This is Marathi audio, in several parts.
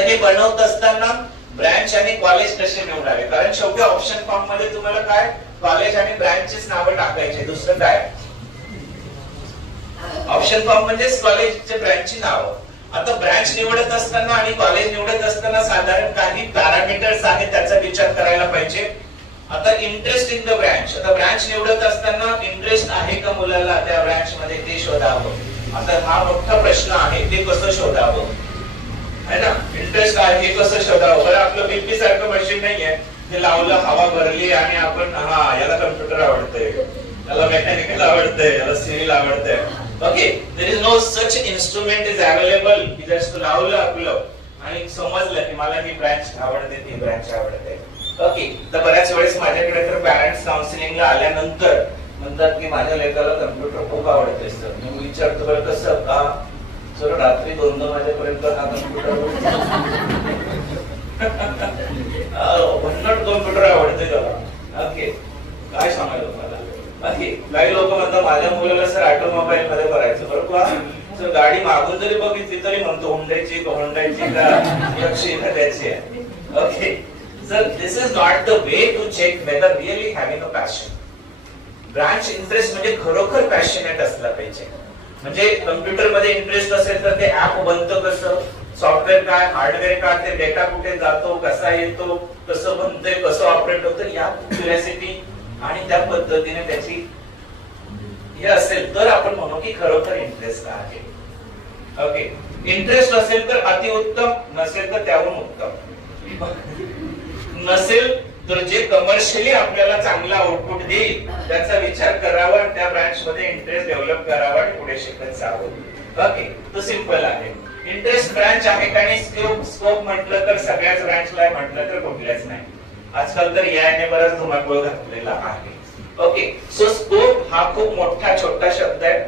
हे बनवत असताना ब्रँच आणि कॉलेज कसे निवडावे, कारण शेवटी ऑप्शन फॉर्म मध्ये तुम्हाला काय कॉलेज आणि ब्रँचचीच नावं टाकायचे, दुसरं काय ऑप्शन फॉर्म म्हणजेच कॉलेजचे ब्रँचची नावं. आता ब्रँच निवडत असताना आणि कॉलेज निवडत असताना साधारण काही पॅरामीटर्स आहेत त्याचा विचार करायला पाहिजे. आता इंटरेस्ट इन द ब्रँच, आता ब्रँच निवडत असताना इंटरेस्ट आहे का मुलाला त्या ब्रँच मध्ये ते शोधावं. आता हा मोठा प्रश्न आहे, ते कसं शोधावं है ना. इंटरेस्ट आहे हे कसं शोधावं. बरं आपलं बीपी सारखं मशीन नाहीये ते लावलं हवा भरली आणि आपण हा याला कम्प्युटर आवडतंय, याला मेकॅनिकल आवडतंय, याला सिव्हिल आवडतंय. Okay, there is no such instrument is available की जस्ट लावलं आपलं आणि समजलं की मला ही ब्रँच आवडते ती ब्रँच आवडते. ओके, तर बऱ्याच वेळेस माझ्याकडे तर पॅरेंट्स काउन्सिलिंगला आल्यानंतर म्हणतात की माझ्या लेकराला कम्प्युटर खूप आवडते सर. मी विचारतो बरं कसं का सर, रात्री 2-2 वाजेपर्यंत हा कम्प्युटर भन्नाट कम्प्युटर आवडते त्याला. ओके, काय सांगायचं मला. काही लोक म्हणतात माझ्या मुलाला सर ऑटोमोबाईल मध्ये करायचं. बरोबर सर, गाडी मागून जरी बघितली तरी म्हणतो हुंडाईची का यक्षी का त्याची आहे. Okay sir, this is not the way to check whether really having a passion. Branch interest म्हणजे खरोखर पॅशनेट असला पाहिजे. म्हणजे कम्प्युटर मध्ये इंटरेस्ट असेल तर ते ऍप बनतं कसं, सॉफ्टवेअर काय, हार्डवेअर काय, ते डेटा कुठे जातो, कसा येतो, कसं बनतंय, कसं ऑपरेट होतं, या क्युरिओसिटी आणि त्या पद्धतीने त्याची हे असेल तर आपण म्हणू की खरोखर इंटरेस्ट आहे. ओके, इंटरेस्ट असेल तर अतिउत्तम, नसेल तर त्याहून उत्तम. नसेल तर जे कमर्शियली आपल्याला चांगला आउटपुट देईल त्याचा विचार करावा आणि त्या ब्रँच मध्ये इंटरेस्ट डेव्हलप करावा आणि पुढे शिकत जावं. ओके, तो सिंपल आहे. इंटरेस्ट ब्रँच आहे आणि स्कोप म्हटलं तर सगळ्याच ब्रँचला म्हटलं तर कुठल्याच नाही. आजकाल तर याने बराच धुमाकूळ घातलेला आहे. ओके, सो स्कोप हा खूप मोठा छोटा शब्द आहे.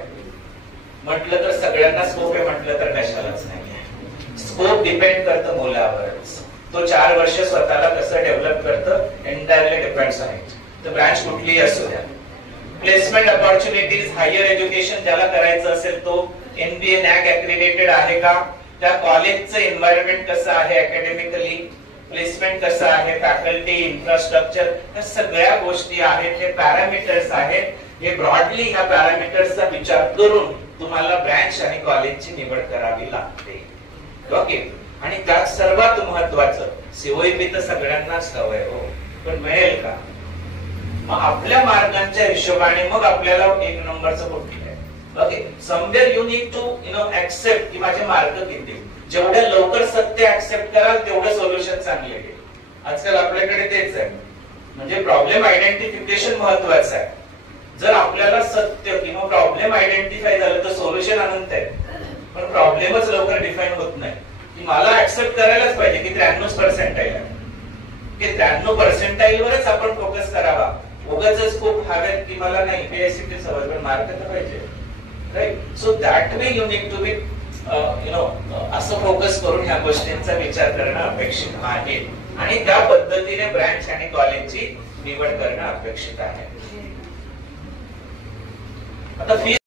म्हटलं तर सगळ्यांना स्कोप आहे, म्हटलं तर कशालाच नाही. स्कोप डिपेंड करतं मुलावरच. तो 4 वर्ष स्वतःला कसं डेव्हलप करतं एंटायरली डिपेंड्स आहे. तर ब्रँच कुठलीही असू द्या. प्लेसमेंट अपॉर्च्युनिटीज, हायर एज्युकेशन ज्याला करायचं असेल तो एनबीए नॅक अक्रेडिटेड आहे का, त्या कॉलेजचं एन्व्हायरमेंट कसं आहे, अकॅडमिकली प्लेसमेंट कसं आहे, फॅकल्टी, इन्फ्रास्ट्रक्चर, या सगळ्या गोष्टी आहेत. हे पॅरामीटर्स आहेत. हे ब्रॉडली ह्या पॅरामीटर्सचा विचार करून तुम्हाला ब्रँच आणि कॉलेजची निवड करावी लागते. ओके, आणि त्यात सर्वात महत्वाचं सीओईपी तर सगळ्यांनाच हवंय हो, पण मिळेल का. मग आपल्या मार्गांच्या हिशोबाने मग आपल्याला 1 नंबरचं कुठे आहे. Okay, somewhere you need to accept की माझे मार्क किती. जेवढ्या लवकर सत्य ऍक्सेप्ट कराल तेवढं सोल्युशन चांगले येईल. आजकाल आपल्याकडे तेच आहे, म्हणजे प्रॉब्लेम आयडेंटिफिकेशन महत्वाचं आहे. जर आपल्याला सत्य किंवा प्रॉब्लेम आयडेंटिफाय झालं तर सोल्युशन अनंत आहे, पण प्रॉब्लेमच लवकर डिफाईन होत नाही. की मला ऍक्सेप्ट करायलाच पाहिजे की 93% आहे, की 93% वरच आपण फोकस करावा. उगाचच खूप हव्यात की मला नाही पीएससीटी सवय पण मार्क तर पाहिजे, right. So that way you need to be असं फोकस करून ह्या गोष्टींचा विचार करणं अपेक्षित आहे आणि त्या पद्धतीने ब्रँच आणि कॉलेजची निवड करणं अपेक्षित आहे. आता फी